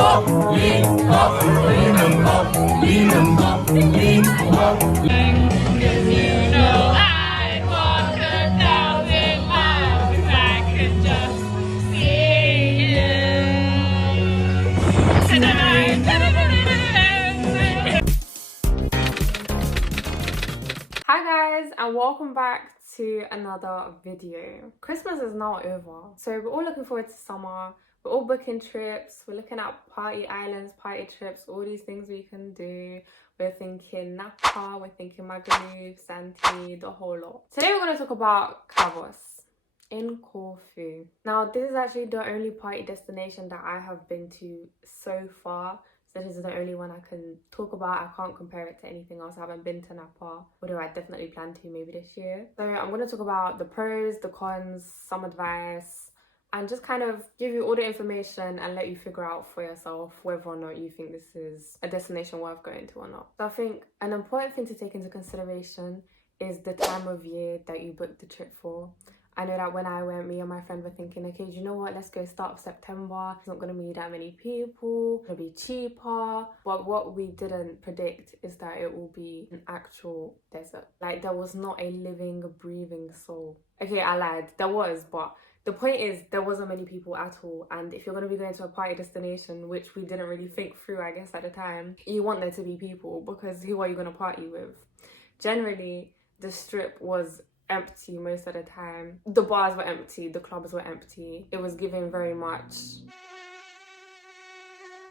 Hi guys, and welcome back to another video. Christmas is now over, so we're all looking forward to summer. We're all booking trips, we're looking at party islands, party trips, all these things we can do. We're thinking Napa, we're thinking Magaluf, Santi, the whole lot. Today we're going to talk about Kavos in Corfu. Now this is actually the only party destination that I have been to so far. So this is the only one I can talk about. I can't compare it to anything else. I haven't been to Napa, although I definitely plan to maybe this year. So I'm going to talk about the pros, the cons, some advice, and just kind of give you all the information and let you figure out for yourself whether or not you think this is a destination worth going to or not. So I think an important thing to take into consideration is the time of year that you booked the trip for. I know that when I went, me and my friend were thinking, okay, do you know what? Let's go start of September. It's not going to be that many people. It'll be cheaper. But what we didn't predict is that it will be an actual desert. Like, there was not a living, breathing soul. Okay, I lied. There was, but the point is there wasn't many people at all. And if you're going to be going to a party destination, which we didn't really think through, I guess, at the time, you want there to be people, because who are you going to party with? Generally, the strip was empty most of the time. The bars were empty, the clubs were empty. It was giving very much.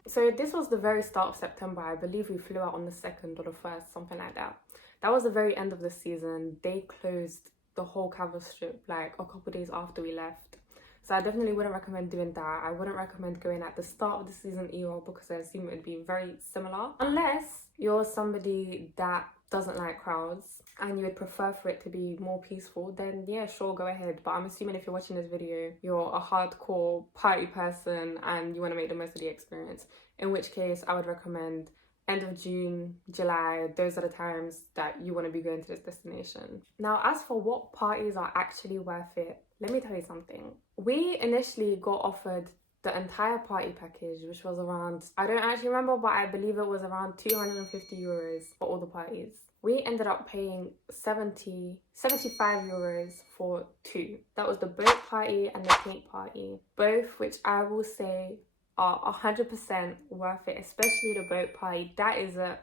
So this was the very start of September. I believe we flew out on the 2nd or the 1st, something like that. That was the very end of the season. They closed the whole Kavos strip like a couple days after we left. So I definitely wouldn't recommend doing that. I wouldn't recommend going at the start of the season either, because I assume it would be very similar. Unless you're somebody that doesn't like crowds and you would prefer for it to be more peaceful, then yeah, sure, go ahead. But I'm assuming if you're watching this video, you're a hardcore party person and you want to make the most of the experience, in which case I would recommend end of June, July. Those are the times that you want to be going to this destination. Now, as for what parties are actually worth it, let me tell you something. We initially got offered the entire party package, which was around, I don't actually remember, but I believe it was around 250 euros for all the parties. We ended up paying 75 euros for two. That was the boat party and the paint party, both which I will say are 100% worth it, especially the boat party. That is a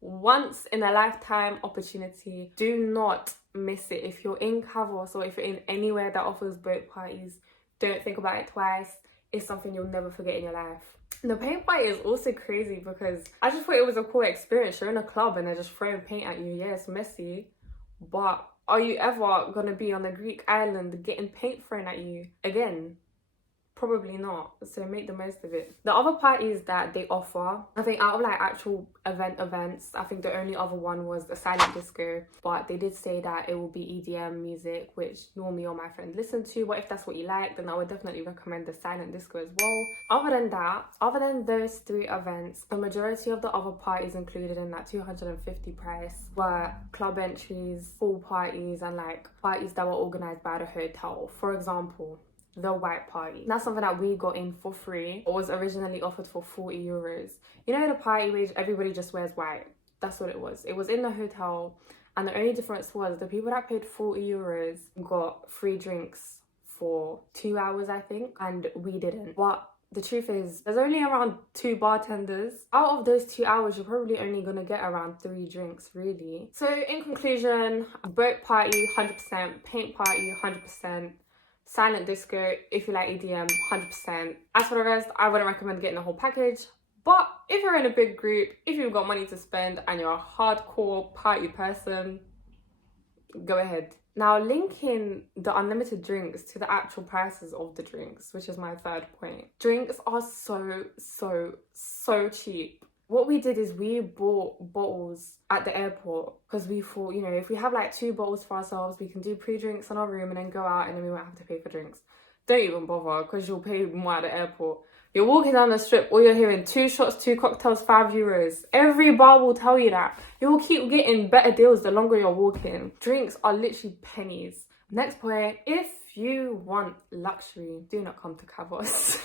once in a lifetime opportunity. Do not miss it. If you're in Kavos or if you're in anywhere that offers boat parties, don't think about it twice. It's something you'll never forget in your life. The paint party is also crazy because I just thought it was a cool experience. You're in a club and they're just throwing paint at you. Yeah, it's messy, but are you ever gonna be on a Greek island getting paint thrown at you again? Probably not. So make the most of it. The other parties that they offer, I think out of like actual events, I think the only other one was the silent disco, but they did say that it will be EDM music, which normally all my friends listen to. But if that's what you like, then I would definitely recommend the silent disco as well. Other than those three events, the majority of the other parties included in that 250 price were club entries, pool parties, and like parties that were organized by the hotel. For example, the white party. That's something that we got in for free. It was originally offered for 40 euros. You know, the party where everybody just wears white? That's what it was. It was in the hotel, and the only difference was the people that paid 40 euros got free drinks for 2 hours, I think, and we didn't. But the truth is, there's only around 2 bartenders. Out of those 2 hours, you're probably only gonna get around 3 drinks, really. So in conclusion, boat party, 100%. Paint party, 100%. Silent disco, if you like EDM, 100%. As for the rest, I wouldn't recommend getting the whole package. But if you're in a big group, if you've got money to spend and you're a hardcore party person, go ahead. Now, linking the unlimited drinks to the actual prices of the drinks, which is my third point. Drinks are so cheap. What we did is we bought bottles at the airport because we thought, you know, if we have like 2 bottles for ourselves, we can do pre-drinks in our room and then go out and then we won't have to pay for drinks. Don't even bother, because you'll pay more at the airport. You're walking down the strip, all you're hearing, 2 shots, 2 cocktails, 5 euros. Every bar will tell you that. You'll keep getting better deals the longer you're walking. Drinks are literally pennies. Next point, if you want luxury, do not come to Kavos.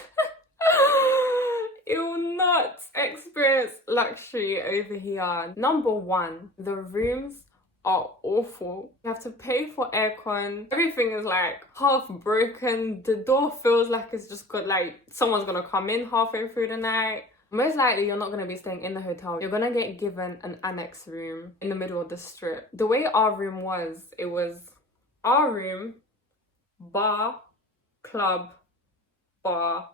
You will not experience luxury over here. Number one, the rooms are awful. You have to pay for aircon. Everything is like half broken. The door feels like it's just got like someone's gonna come in halfway through the night. Most likely you're not gonna be staying in the hotel. You're gonna get given an annex room in the middle of the strip. The way our room was, it was our room, bar, club, bar,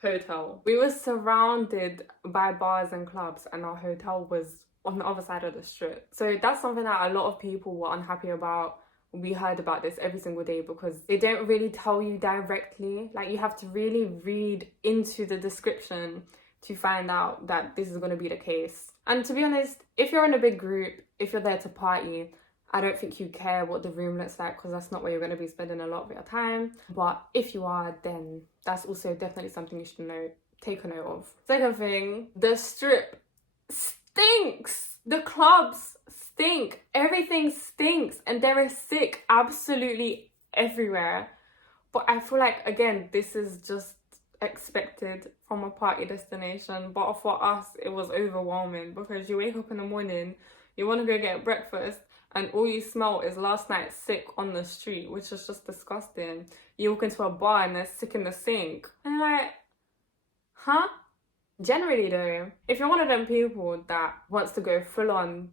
hotel. We were surrounded by bars and clubs, and our hotel was on the other side of the strip. So that's something that a lot of people were unhappy about. We heard about this every single day because they don't really tell you directly. Like, you have to really read into the description to find out that this is going to be the case. And to be honest, if you're in a big group, if you're there to party, I don't think you care what the room looks like because that's not where you're going to be spending a lot of your time. But if you are, then that's also definitely something you should take a note of. Second thing, the strip stinks. The clubs stink. Everything stinks. And there is sick absolutely everywhere. But I feel like, again, this is just expected from a party destination. But for us, it was overwhelming because you wake up in the morning, you want to go get breakfast, and all you smell is last night's sick on the street, which is just disgusting. You walk into a bar and there's sick in the sink. And you're like, huh? Generally though, if you're one of them people that wants to go full on,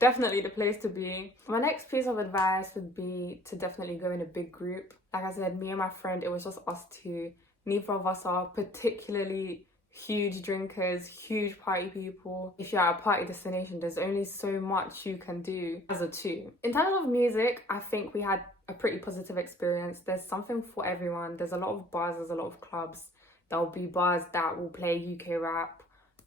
definitely the place to be. My next piece of advice would be to definitely go in a big group. Like I said, me and my friend, it was just us two. Neither of us are particularly huge drinkers, huge party people. If you're at a party destination, there's only so much you can do as a two. In terms of music, I think we had a pretty positive experience. There's something for everyone. There's a lot of bars, there's a lot of clubs. There'll be bars that will play UK rap,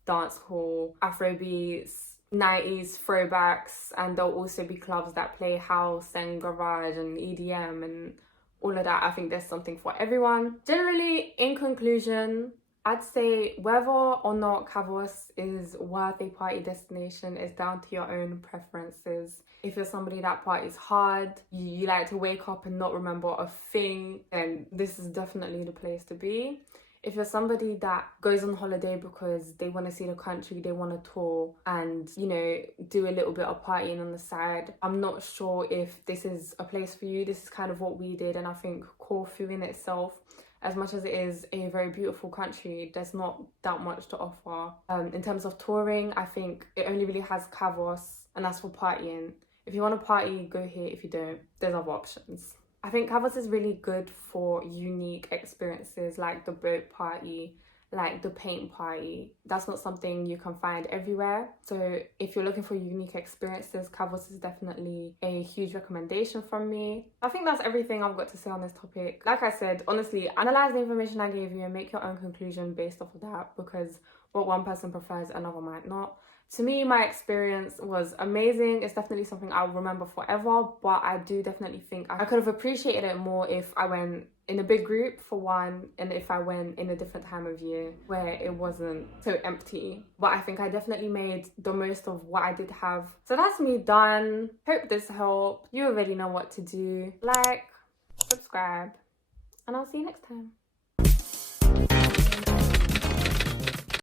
dancehall, Afrobeats, 90s throwbacks, and there'll also be clubs that play house and garage and EDM and all of that. I think there's something for everyone. Generally, in conclusion, I'd say whether or not Kavos is worth a party destination is down to your own preferences. If you're somebody that parties hard, you like to wake up and not remember a thing, then this is definitely the place to be. If you're somebody that goes on holiday because they want to see the country, they want to tour and, you know, do a little bit of partying on the side, I'm not sure if this is a place for you. This is kind of what we did, and I think Corfu in itself, as much as it is a very beautiful country, there's not that much to offer. In terms of touring, I think it only really has Kavos, and that's for partying. If you want to party, go here. If you don't, there's other options. I think Kavos is really good for unique experiences like the boat party, like the paint party. That's not something you can find everywhere. So if you're looking for unique experiences, Kavos is definitely a huge recommendation from me. I think that's everything I've got to say on this topic. Like I said, honestly, analyze the information I gave you and make your own conclusion based off of that, because what one person prefers, another might not. To me, my experience was amazing. It's definitely something I'll remember forever, but I do definitely think I could have appreciated it more if I went in a big group, for one, and if I went in a different time of year where it wasn't so empty. But I think I definitely made the most of what I did have. So that's me done. Hope this helped. You already know what to do. Like, subscribe, and I'll see you next time.